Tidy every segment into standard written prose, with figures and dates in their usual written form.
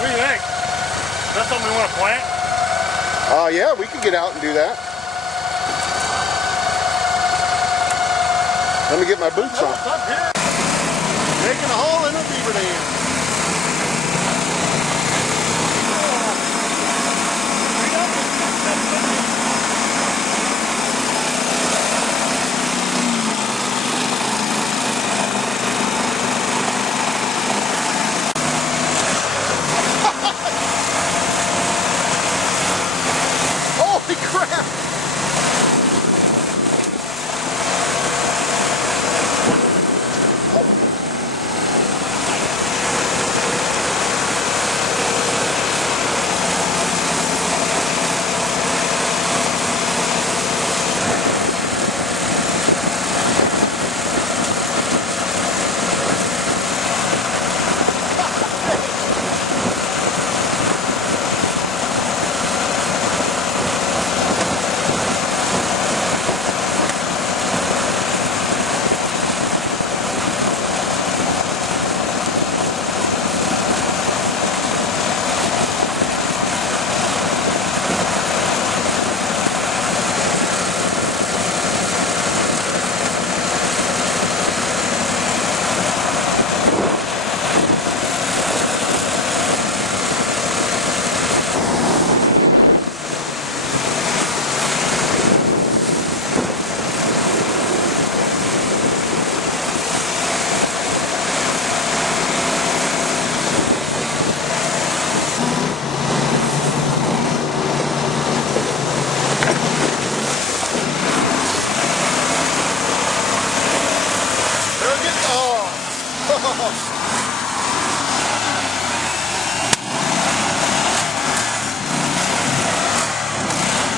What do you think? Is that something we want to plant? Yeah, we could get out and do that. Let me get my boots on. It's up here. Making a hole in a beaver dam. Holy crap!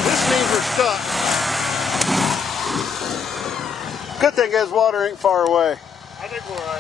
This means we're stuck. Good thing is water ain't far away. I think we're all right.